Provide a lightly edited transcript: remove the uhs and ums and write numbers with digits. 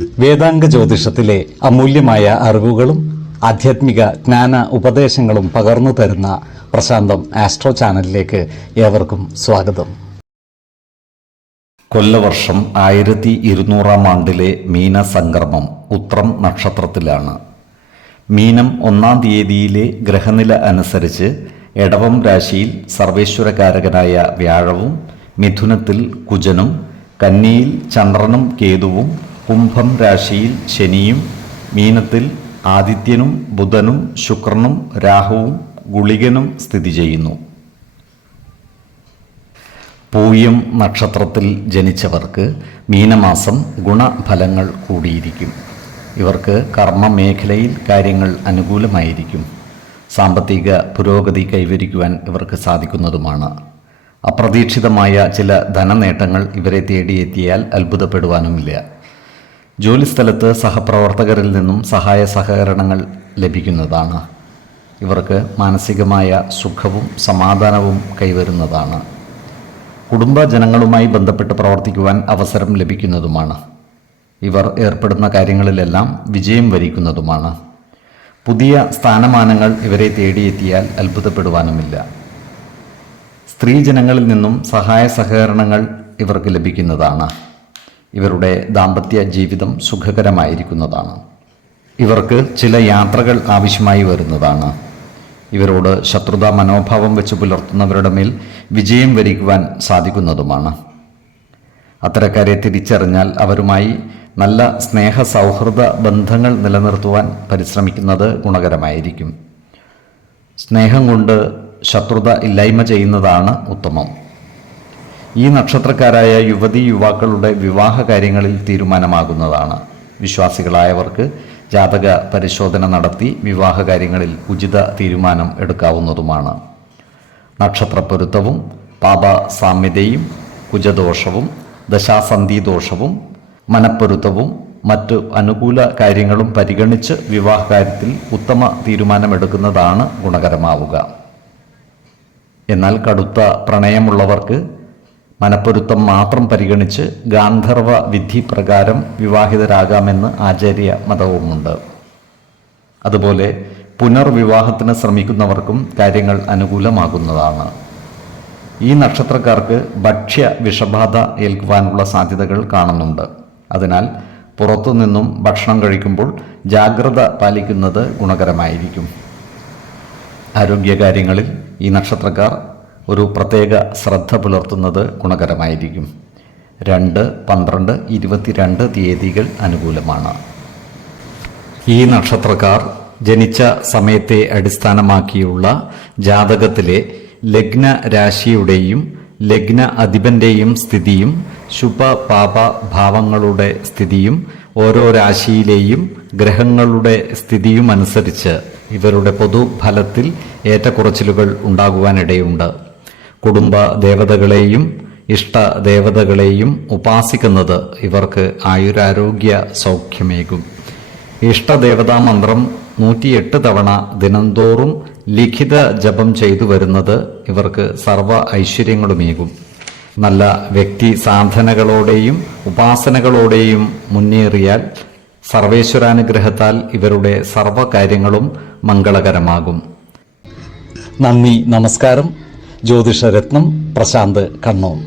വേദാംഗ ജ്യോതിഷത്തിലെ അമൂല്യമായ അറിവുകളും ആധ്യാത്മിക ജ്ഞാന ഉപദേശങ്ങളും പകർന്നു തരുന്ന പ്രശാന്തം ആസ്ട്രോ ചാനലിലേക്ക് ഏവർക്കും സ്വാഗതം. കൊല്ലവർഷം 1200 ആണ്ടിലെ മീനസംക്രമം ഉത്രം നക്ഷത്രത്തിലാണ്. മീനം 1-ാം തീയതിയിലെ ഗ്രഹനില അനുസരിച്ച് എടവം രാശിയിൽ സർവേശ്വരകാരകനായ വ്യാഴവും, മിഥുനത്തിൽ കുജനും, കന്നിയിൽ ചന്ദ്രനും കേതുവും, കുംഭം രാശിയിൽ ശനിയും, മീനത്തിൽ ആദിത്യനും ബുധനും ശുക്രനും രാഹുവും ഗുളികനും സ്ഥിതി ചെയ്യുന്നു. പൂയം നക്ഷത്രത്തിൽ ജനിച്ചവർക്ക് മീനമാസം ഗുണഫലങ്ങൾ കൂടിയിരിക്കും. ഇവർക്ക് കർമ്മ മേഖലയിൽ കാര്യങ്ങൾ അനുകൂലമായിരിക്കും. സാമ്പത്തിക പുരോഗതി കൈവരിക്കുവാൻ ഇവർക്ക് സാധിക്കുന്നതുമാണ്. അപ്രതീക്ഷിതമായ ചില ധനനേട്ടങ്ങൾ ഇവരെ തേടിയെത്തിയാൽ അത്ഭുതപ്പെടുവാനുമില്ല. ജോലിസ്ഥലത്ത് സഹപ്രവർത്തകരിൽ നിന്നും സഹായ സഹകരണങ്ങൾ ലഭിക്കുന്നതാണ്. ഇവർക്ക് മാനസികമായ സുഖവും സമാധാനവും കൈവരുന്നതാണ്. കുടുംബജനങ്ങളുമായി ബന്ധപ്പെട്ട് പ്രവർത്തിക്കുവാൻ അവസരം ലഭിക്കുന്നതുമാണ്. ഇവർ ഏർപ്പെടുന്ന കാര്യങ്ങളിലെല്ലാം വിജയം വരിക്കുന്നതുമാണ്. പുതിയ സ്ഥാനമാനങ്ങൾ ഇവരെ തേടിയെത്തിയാൽ അത്ഭുതപ്പെടുവാനുമില്ല. സ്ത്രീജനങ്ങളിൽ നിന്നും സഹായ സഹകരണങ്ങൾ ഇവർക്ക് ലഭിക്കുന്നതാണ്. ഇവരുടെ ദാമ്പത്യ ജീവിതം സുഖകരമായിരിക്കുന്നതാണ്. ഇവർക്ക് ചില യാത്രകൾ ആവശ്യമായി വരുന്നതാണ്. ഇവരോട് ശത്രുതാ മനോഭാവം വെച്ച് പുലർത്തുന്നവരുടെ മേൽ വിജയം വരിക്കുവാൻ സാധിക്കുന്നതുമാണ്. അത്തരക്കാരെ തിരിച്ചറിഞ്ഞാൽ അവരുമായി നല്ല സ്നേഹ സൗഹൃദ ബന്ധങ്ങൾ നിലനിർത്തുവാൻ പരിശ്രമിക്കുന്നത് ഗുണകരമായിരിക്കും. സ്നേഹം കൊണ്ട് ശത്രുത ഇല്ലായ്മ ചെയ്യുന്നതാണ് ഉത്തമം. ഈ നക്ഷത്രക്കാരായ യുവതീ യുവാക്കളുടെ വിവാഹ കാര്യങ്ങളിൽ തീരുമാനമാകുന്നതാണ്. വിശ്വാസികളായവർക്ക് ജാതക പരിശോധന നടത്തി വിവാഹ കാര്യങ്ങളിൽ ഉചിത തീരുമാനം എടുക്കാവുന്നതുമാണ്. നക്ഷത്രപ്പൊരുത്തവും പാപ സാമ്യതയും കുജദോഷവും ദശാസന്ധി ദോഷവും മനപ്പൊരുത്തവും മറ്റു അനുകൂല കാര്യങ്ങളും പരിഗണിച്ച് വിവാഹ കാര്യത്തിൽ ഉത്തമ തീരുമാനമെടുക്കുന്നതാണ് ഗുണകരമാവുക. എന്നാൽ കടുത്ത പ്രണയമുള്ളവർക്ക് മനപ്പൊരുത്തം മാത്രം പരിഗണിച്ച് ഗാന്ധർവ വിധി പ്രകാരം വിവാഹിതരാകാമെന്ന് ആചാര്യ മതവുമുണ്ട്. അതുപോലെ പുനർവിവാഹത്തിന് ശ്രമിക്കുന്നവർക്കും കാര്യങ്ങൾ അനുകൂലമാകുന്നതാണ്. ഈ നക്ഷത്രക്കാർക്ക് ഭക്ഷ്യ വിഷബാധ ഏൽക്കുവാനുള്ള സാധ്യതകൾ കാണുന്നുണ്ട്. അതിനാൽ പുറത്തുനിന്നും ഭക്ഷണം കഴിക്കുമ്പോൾ ജാഗ്രത പാലിക്കുന്നത് ഗുണകരമായിരിക്കും. ആരോഗ്യകാര്യങ്ങളിൽ ഈ നക്ഷത്രക്കാർ ഒരു പ്രത്യേക ശ്രദ്ധ പുലർത്തുന്നത് ഗുണകരമായിരിക്കും. 2, 12, 22 തീയതികൾ അനുകൂലമാണ്. ഈ നക്ഷത്രക്കാർ ജനിച്ച സമയത്തെ അടിസ്ഥാനമാക്കിയുള്ള ജാതകത്തിലെ ലഗ്ന രാശിയുടെയും ലഗ്ന അധിപന്റെയും സ്ഥിതിയും ശുഭ പാപ ഭാവങ്ങളുടെ സ്ഥിതിയും ഓരോ രാശിയിലെയും ഗ്രഹങ്ങളുടെ സ്ഥിതിയും അനുസരിച്ച് ഇവരുടെ പൊതുഫലത്തിൽ ഏറ്റക്കുറച്ചിലുകൾ ഉണ്ടാകുവാനിടയുണ്ട്. കുടുംബ ദേവതകളെയും ഇഷ്ടദേവതകളെയും ഉപാസിക്കുന്നത് ഇവർക്ക് ആയുരാരോഗ്യ സൗഖ്യമേകും. ഇഷ്ടദേവതാ മന്ത്രം 108 തവണ ദിനംതോറും ലിഖിത ജപം ചെയ്തു വരുന്നത് ഇവർക്ക് സർവ ഐശ്വര്യങ്ങളുമേകും. നല്ല വ്യക്തി സാധനകളോടെയും ഉപാസനകളോടെയും മുന്നേറിയാൽ സർവേശ്വരാനുഗ്രഹത്താൽ ഇവരുടെ സർവകാര്യങ്ങളും മംഗളകരമാകും. നന്ദി, നമസ്കാരം. ജ്യോതിഷരത്നം പ്രശാന്ത് കണ്ണൂർ.